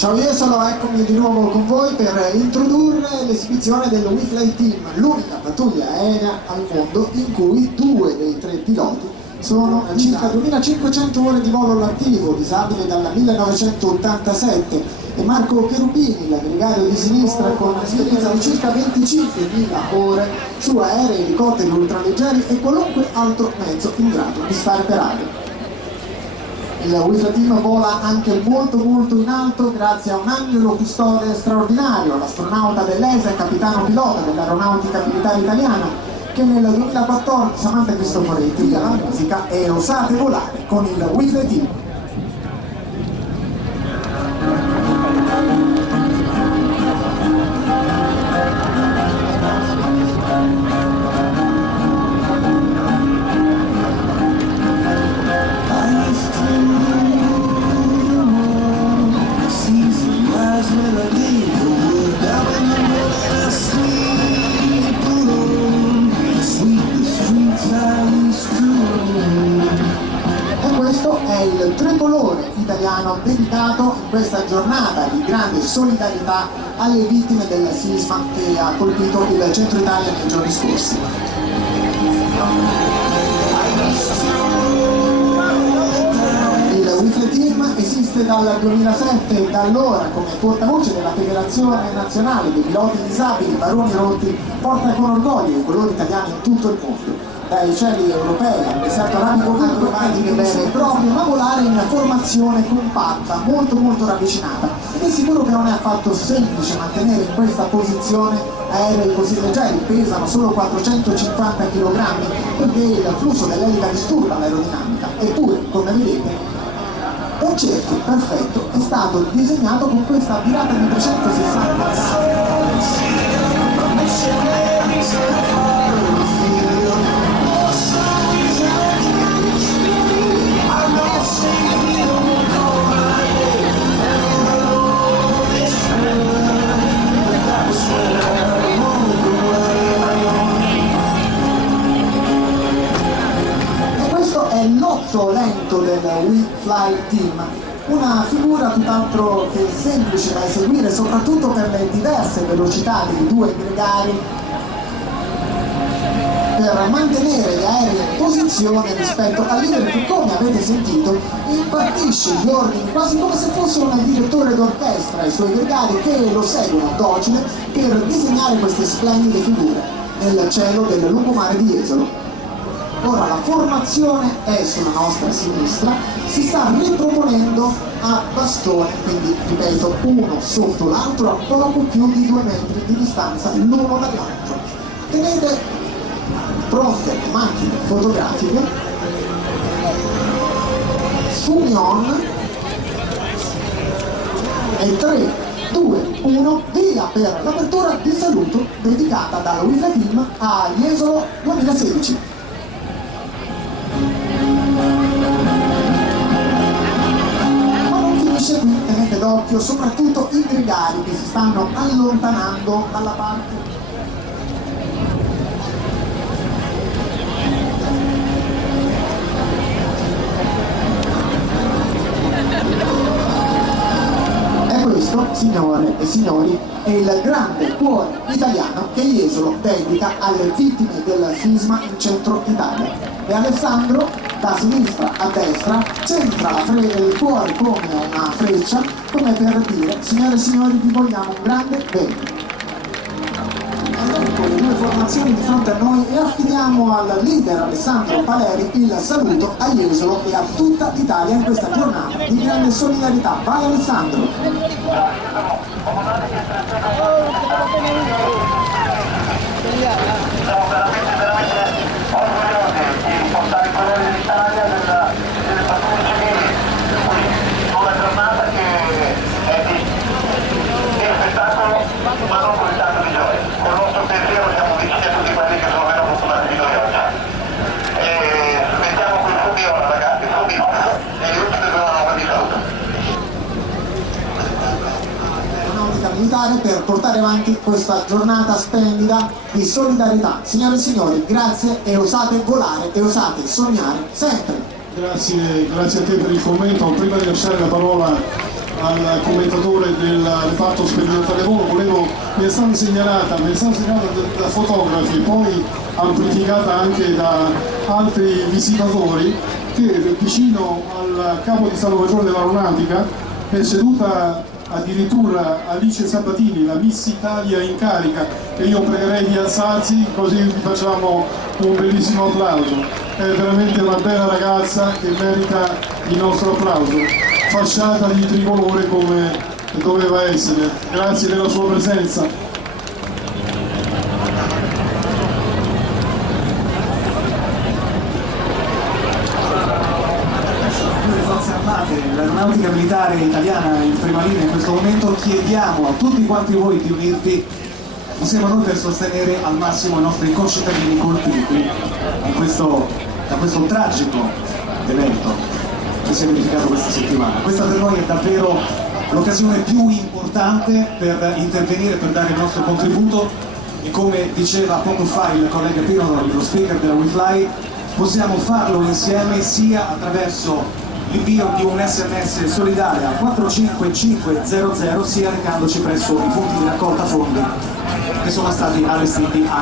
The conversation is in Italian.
Ciao Jesolo, eccomi di nuovo con voi per introdurre l'esibizione del WeFly Team, l'unica pattuglia aerea al mondo in cui 2 dei 3 piloti sono circa 2500 ore di volo all'attivo, disabile dal 1987, e Marco Cherubini, il gregario di sinistra con un'esperienza di circa 25.000 ore su aerei, elicotteri ultraleggeri e qualunque altro mezzo in grado di stare per aria. Il WeFly Team vola anche molto in alto grazie a un angelo custode straordinario, l'astronauta dell'ESA e capitano pilota dell'Aeronautica Militare Italiana, che nel 2014, Samantha Cristoforetti, via la musica e osate volare con il WeFly Team. Il tricolore italiano dedicato in questa giornata di grande solidarietà alle vittime del sisma che ha colpito il centro Italia nei giorni scorsi. Il WeFly Team esiste dal 2007 e da allora, come portavoce della Federazione Nazionale dei Piloti Disabili Baroni Rotti, porta con orgoglio i colori italiani in tutto il mondo. Dai cieli europei al deserto arabico acrobatiche vere e proprie, ma volare in formazione compatta, molto ravvicinata. Ed è sicuro che non è affatto semplice mantenere in questa posizione aerei così leggeri, pesano solo 450 kg, perché il flusso dell'elica disturba l'aerodinamica. Eppure, come vedete, un cerchio perfetto è stato disegnato con questa virata di 360 gradi. L'otto lento del WeFly Team, una figura tutt'altro che semplice da eseguire, soprattutto per le diverse velocità dei due gregari, per mantenere gli aerei in posizione rispetto al leader che, come avete sentito, impartisce gli ordini quasi come se fosse un direttore d'orchestra ai suoi gregari che lo seguono docile per disegnare queste splendide figure nel cielo del lungomare di Jesolo. Ora la formazione è sulla nostra sinistra, si sta riproponendo a bastone, quindi ripeto, uno sotto l'altro a poco più di 2 metri di distanza l'uno dall'altro. Tenete pronte le macchine fotografiche, zoom on e 3, 2, 1, via per l'apertura di saluto dedicata dal WeFly Team a Jesolo 2016. Qui tenete d'occhio soprattutto i gregari che si stanno allontanando dalla parte. E questo, signore e signori, è il grande cuore italiano che Jesolo dedica alle vittime del sisma in centro Italia. E Alessandro, da sinistra a destra, centra il cuore come una freccia, come per dire: signore e signori, vi vogliamo un grande bene. Andiamo con le 2 formazioni di fronte a noi e affidiamo al leader Alessandro Paleri il saluto a Jesolo e a tutta l'Italia in questa giornata di grande solidarietà. Vai Alessandro! Siamo veramente orgogliosi di portare i colori dell'Italia, delle pattuglie civili, una giornata che è di spettacolo ma non così tanto di gioia. Con il nostro pensiero siamo vicini a tutti quelli che sono meno fortunati di noi oggi. E mettiamo quel fumino ragazzi, fumino, e gli ultimi 2 anni di saluto. Militare per portare avanti questa giornata splendida di solidarietà. Signore e signori, grazie e osate volare e osate sognare sempre. Grazie a te per il commento. Prima di lasciare la parola al commentatore del reparto sperimentale volo, mi è stata segnalata da fotografi e poi amplificata anche da altri visitatori, che vicino al capo di Stato Maggiore dell'Aeronautica è seduta addirittura Alice Sabatini, la Miss Italia in carica, e io pregherei di alzarsi così vi facciamo un bellissimo applauso. È veramente una bella ragazza che merita il nostro applauso, fasciata di tricolore come doveva essere. Grazie della sua presenza. L'Aeronautica Militare Italiana in prima linea in questo momento, chiediamo a tutti quanti voi di unirvi insieme a noi per sostenere al massimo i nostri concittadini colpiti da questo tragico evento che si è verificato questa settimana. Questa per noi è davvero l'occasione più importante per intervenire, per dare il nostro contributo, e come diceva poco fa il collega Pino, lo speaker della WeFly, possiamo farlo insieme sia attraverso l'invio di un SMS solidale a 45500 sia recandoci presso i punti di raccolta fondi che sono stati allestiti